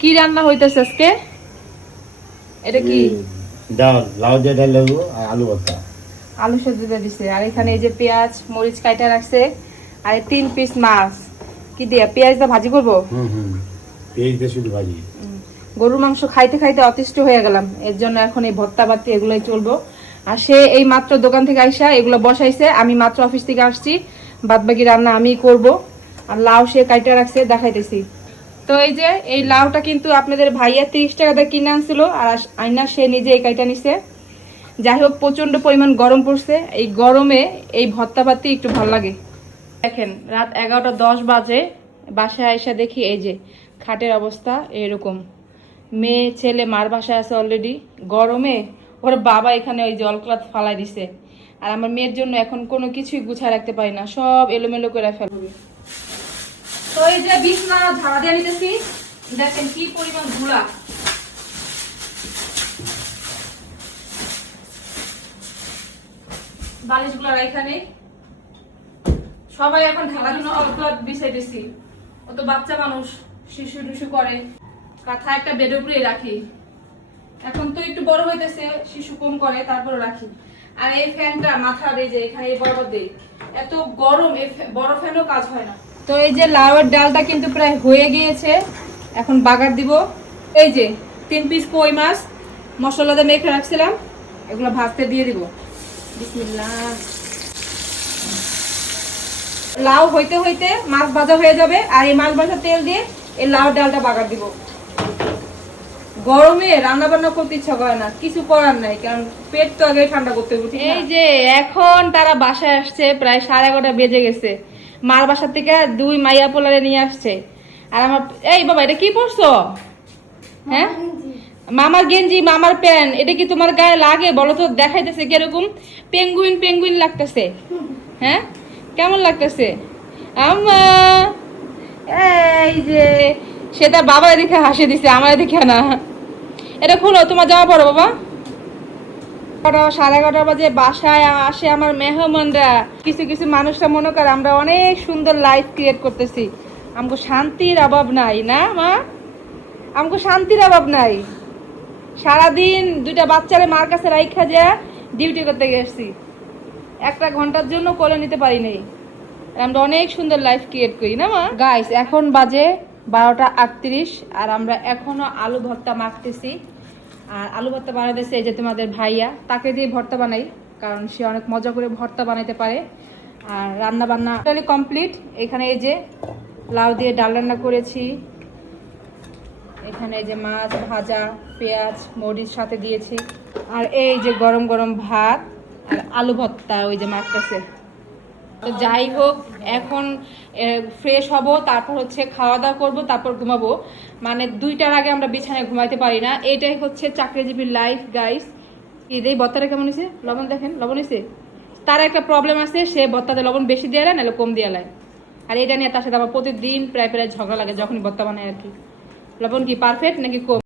কি রান্না হইতেছে আজকে? এটা কি? ডাল, লাউ দিয়ে ডাল লাগবো আর আলু ভর্তা। আলু সেদ্ধ দিয়ে দিছে। আর এখানে এই যে পেঁয়াজ মরিচ কাইটা রাখছে। আর 3 পিস মাছ। কি দিয়া পেঁয়াজ দিয়ে ভাজি করবো? পেঁয়াজ দিয়ে শুধু ভাজি। গরুর মাংস খাইতে খাইতে অতিষ্ঠ হয়ে গেলাম, এর জন্য এখন এই ভর্তা বাতি এগুলোই চলবো। আর সে এই মাত্র দোকান থেকে আইসা এগুলো বসাইছে, আমি মাত্র অফিস থেকে আসছি, বাদ বাকি রান্না আমি করব। আর লাউ সে কাইটা রাখছে, দেখাইতেছি। তো এই যে এই লাউটা কিন্তু আপনাদের ভাইয়া 30 টাকা দিয়ে কিনে আনছিল, আর আইনা সে নিজে এই কাইটা নিছে। যাই হোক, প্রচন্ড পরিমাণ গরম পড়ছে, এই গরমে এই ভর্তা পাতি একটু ভালো লাগে। দেখেন রাত 11:10 বাজে, বাসায় আইসা দেখি এই যে খাটের অবস্থা এরকম। মেয়ে ছেলে মার বাসায় আছে অলরেডি, গরমে ওর বাবা এখানে ওই জলক্লাথ ফালাই দিছে। আর আমার মেয়ের জন্য এখন কোনো কিছুই গুছায় রাখতে পারি না, সব এলোমেলো করে ফেলবে। তো এই যে বিছনা ঝাড়া দিয়ে নিতেছি, দেখেন কি পরিমাণ ধুলা। বালিশগুলো এখানে সবাই এখন খেলাধুলা বিছাইতেছি। ও তো বাচ্চা মানুষ, শিশু টুসু করে, কাঁথা একটা বেডের উপরে রাখি। এখন তো একটু বড় হইতেছে, শিশু কম করে, তারপরে রাখি। আর এই ফ্যানটা মাথা দিয়ে যে এখানে এই বরাবর দেই, এত গরম এই বড় ফ্যানও কাজ হয় না। তো এই যে লাউয়ের ডালটা কিন্তু প্রায় হয়ে গিয়েছে, এখন বাগার দিব। এই যে 3 পিস কই মাছ মশলা দিয়ে মেখে রাখছিলাম, এগুলো ভাজতে দিয়ে দিব। বিসমিল্লাহ। লাউ হইতে হইতে মাছ ভাজা হয়ে যাবে, আর এই মাছ ভাজা তেল দিয়ে এই লাউ ডালটা বাগার দিব। গরমে রান্না বান্না করতে ইচ্ছা করে না, কিছু করার নাই, কারণ পেট তো আগে ঠান্ডা করতে হবে। এই যে এখন তারা বাসায় আসছে, প্রায় 11:30 বেজে গেছে। মার বাসা থেকে 2 মাইয়া পোলারে নিয়ে আসছে। আর আমার এই বাবা, এটা কি পরছো? হ্যাঁ, মামার গেঞ্জি মামার প্যান্ট, এটা কি তোমার গায়ে লাগে বলো তো? দেখাইতেছে কিরকম পেঙ্গুইন পেঙ্গুইন লাগতেছে। হ্যাঁ, কেমন লাগতেছে আম্মা? এই যে সেটা বাবা দেখে হাসি দিছে, আমার দেখে না। এটা খুলো, তোমার যাওয়া পড়ো বাবা। 11:30 বাজে, বাসায় আসে আমার মেহমানরা। কিছু কিছু মানুষরা মনে করে আমরা অনেক সুন্দর লাইফ ক্রিয়েট করতেছি, আমাকে শান্তির অভাব নাই না মা, আমাকে শান্তির অভাব নাই। সারাদিন 2টা বাচ্চারে মার কাছে রাইখা যা ডিউটি করতে গেছি, 1 ঘন্টার জন্য কোলে নিতে পারি নাই। আমরা অনেক সুন্দর লাইফ ক্রিয়েট করি না মা। গাইস, এখন বাজে 12:38, আর আমরা এখনো আলু ভর্তা মাখতেছি। আর আলু ভর্তা বানাতেছে এই যে তোমাদের ভাইয়া, তাকে দিয়ে ভর্তা বানাই, কারণ সে অনেক মজা করে ভর্তা বানাইতে পারে। আর রান্না বান্না টোটালি কমপ্লিট। এখানে এই যে লাউ দিয়ে ডাল রান্না করেছি, এখানে এই যে মাছ ভাজা, পেঁয়াজ মরিচ সাথে দিয়েছি, আর এই যে গরম গরম ভাত আর আলু ভর্তা ওই যে মাখতেছে। তো যাই হোক, এখন ফ্রেশ হব, তারপর হচ্ছে খাওয়া দাওয়া করবো, তারপর ঘুমাবো। মানে 2টার আগে আমরা বিছানায় ঘুমাইতে পারি না, এইটাই হচ্ছে চাকরিজীবীর লাইফ গাইস। এই ভর্তাটা কেমন হয়েছে? লবণ দেখেন, লবণ হয়েছে। তার একটা প্রবলেম আছে, সে ভর্তাতে লবণ বেশি দিয়ে নেয়, নাহলে কম দিয়ে নেয়। আর এটা নিয়ে তার সাথে আমার প্রতিদিন প্রায় প্রায় ঝগড়া লাগে যখনই ভর্তা বানায় আর কি। লবণ কি পারফেক্ট নাকি কম?